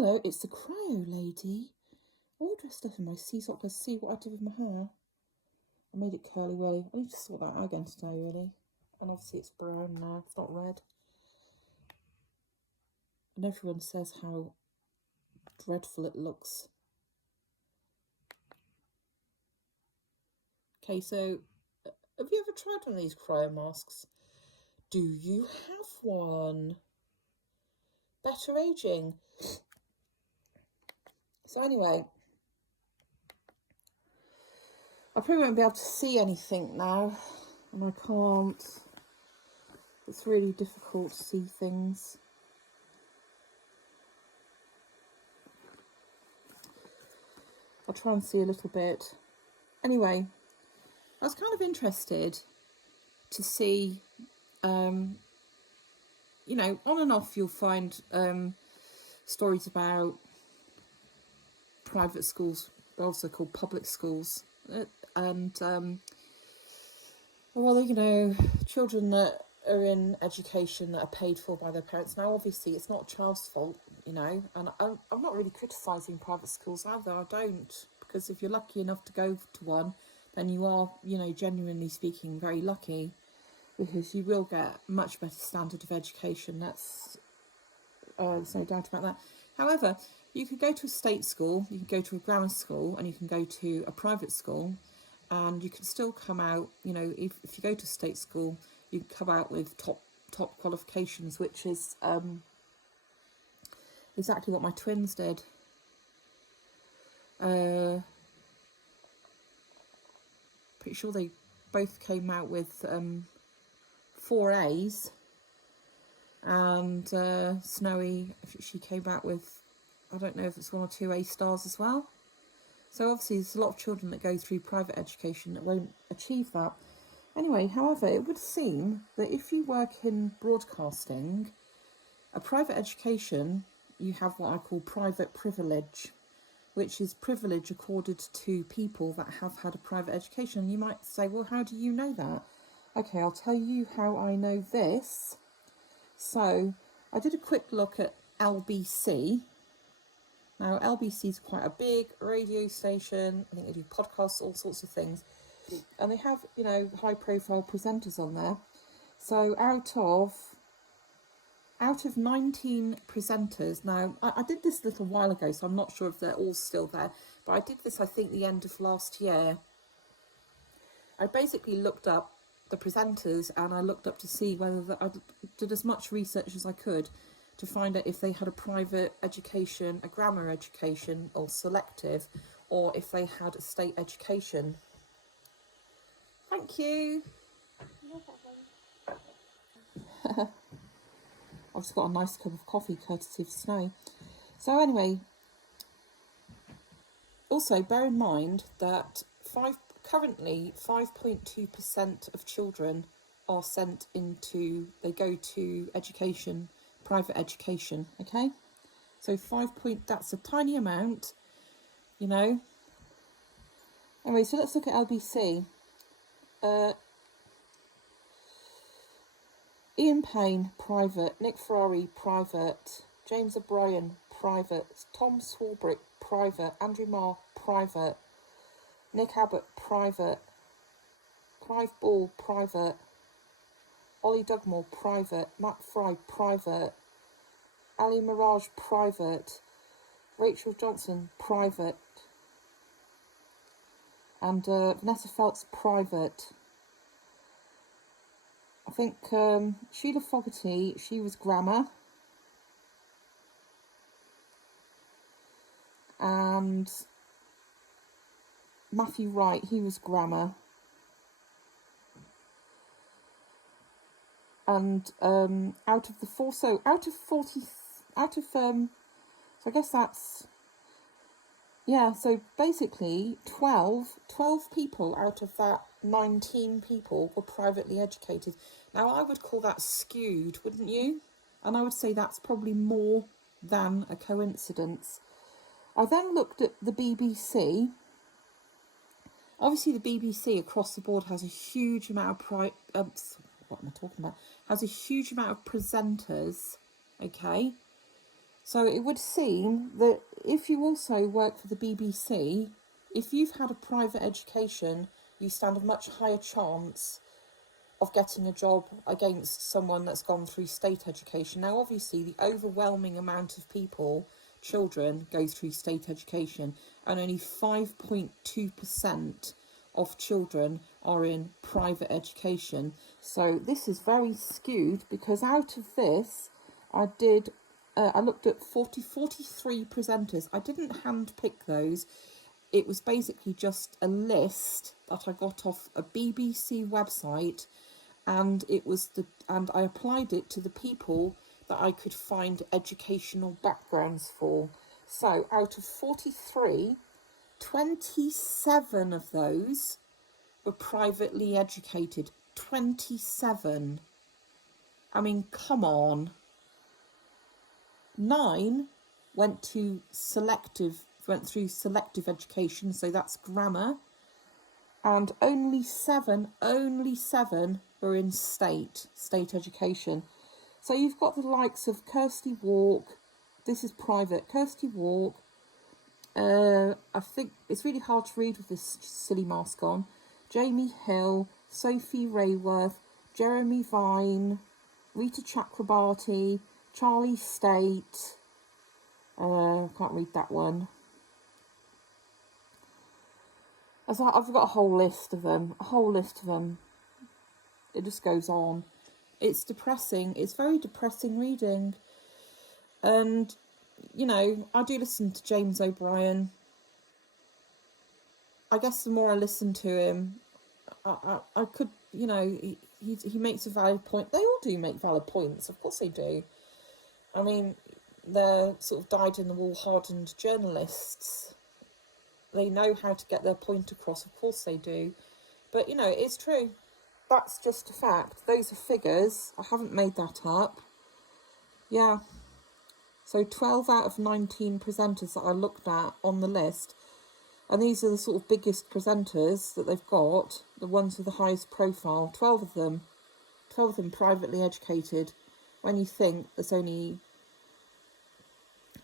hello, it's the Cryo lady. All dressed up in my sea sock. Let's see what I did with my hair. I made it curly whirly. I need to sort that out again today, really. And obviously it's brown now, it's not red. And everyone says how dreadful it looks. Okay, so have you ever tried one of these cryo masks? Do you have one? Better aging. So anyway, I probably won't be able to see anything now, and I can't. It's really difficult to see things. I'll try and see a little bit. Anyway, I was kind of interested to see, you know, on and off you'll find stories about private schools, they're also called public schools, and well, you know, children that are in education that are paid for by their parents. Now, obviously, it's not a child's fault, you know, and I'm not really criticising private schools either. I don't, because if you're lucky enough to go to one, then you are, you know, genuinely speaking, very lucky, because you will get much better standard of education. That's there's no doubt about that. However, you could go to a state school, you can go to a grammar school, and you can go to a private school, and you can still come out, you know, if you go to state school, you can come out with top qualifications, which is exactly what my twins did. Pretty sure they both came out with 4 A's, and Snowy, she came out with, I don't know if it's 1 or 2 A stars as well. So obviously there's a lot of children that go through private education that won't achieve that. Anyway, however, it would seem that if you work in broadcasting, a private education, you have what I call private privilege, which is privilege accorded to people that have had a private education. You might say, well, how do you know that? Okay, I'll tell you how I know this. So I did a quick look at LBC. Now, LBC is quite a big radio station. I think they do podcasts, all sorts of things. And they have, you know, high-profile presenters on there. So out of 19 presenters, now, I did this a little while ago, so I'm not sure if they're all still there. But I did this, I think, the end of last year. I basically looked up the presenters, and I looked up to see whether I did as much research as I could to find out if they had a private education, a grammar education, or selective, or if they had a state education. Thank you. I've just got a nice cup of coffee courtesy of Snowy. So anyway, also bear in mind that currently 5.2% of children are sent into, they go to education, private education, okay? So that's a tiny amount, you know. Anyway, so let's look at LBC. Ian Payne, private. Nick Ferrari, private. James O'Brien, private. Tom Swarbrick, private. Andrew Marr, private. Nick Abbott, private. Clive Ball, private. Ollie Dugmore, private. Matt Fry, private. Ali Mirage, private. Rachel Johnson, private. And Vanessa Phelps, private. I think Sheila Fogarty, she was grammar. And Matthew Wright, he was grammar. And so I guess that's, yeah, so basically 12 people out of that 19 people were privately educated. Now, I would call that skewed, wouldn't you? And I would say that's probably more than a coincidence. I then looked at the BBC. Obviously, the BBC across the board has a huge amount of has a huge amount of presenters, okay? So it would seem that if you also work for the BBC, if you've had a private education, you stand a much higher chance of getting a job against someone that's gone through state education. Now, obviously, the overwhelming amount of people, children, go through state education, and only 5.2% of children are in private education. So this is very skewed, because out of this, I looked at 43 presenters. I didn't handpick those. It was basically just a list that I got off a BBC website, and I applied it to the people that I could find educational backgrounds for. So out of 43, 27 of those were privately educated. 27. I mean, come on. 9 went through selective education, so that's grammar, and only seven were in state education. So you've got the likes of Kirsty Walk. This is private. Kirsty Walk. I think it's really hard to read with this silly mask on. Jamie Hill, Sophie Rayworth, Jeremy Vine, Rita Chakrabarty, Charlie State. Can't read that one. I've got a whole list of them. It just goes on. It's depressing. It's very depressing reading. And, you know, I do listen to James O'Brien. I guess the more I listen to him, I could, you know, he makes a valid point. They all do make valid points. Of course they do. I mean, they're sort of dyed-in-the-wool hardened journalists. They know how to get their point across. Of course they do. But, you know, it's true. That's just a fact. Those are figures. I haven't made that up. Yeah. So 12 out of 19 presenters that I looked at on the list, and these are the sort of biggest presenters that they've got, the ones with the highest profile, 12 of them privately educated, when you think there's only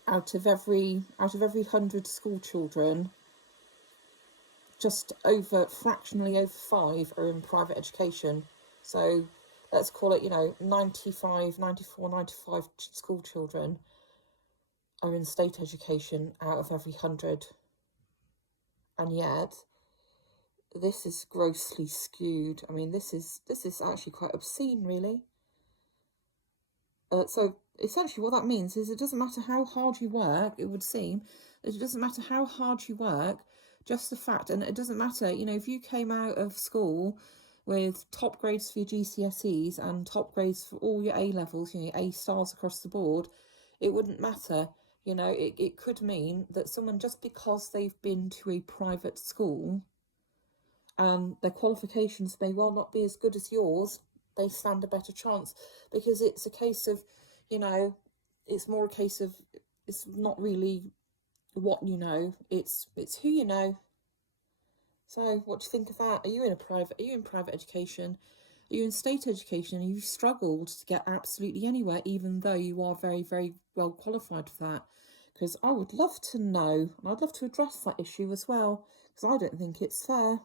out of every 100 school children, just fractionally over 5 are in private education. So let's call it, 94, 95 school children are in state education out of every 100. And yet, this is grossly skewed. I mean, this is actually quite obscene, really. So essentially what that means is it doesn't matter how hard you work, it would seem, it doesn't matter how hard you work, just the fact, and it doesn't matter, if you came out of school with top grades for your GCSEs and top grades for all your A-levels, A stars across the board, it wouldn't matter. It could mean that someone, just because they've been to a private school and their qualifications may well not be as good as yours, they stand a better chance, because it's a case of, it's more a case of, it's not really what you know, it's who you know. So what do you think of that? Are you in private education? Are you in state education? You've struggled to get absolutely anywhere, even though you are very, very well qualified for that. Because I would love to know, and I'd love to address that issue as well, because I don't think it's fair.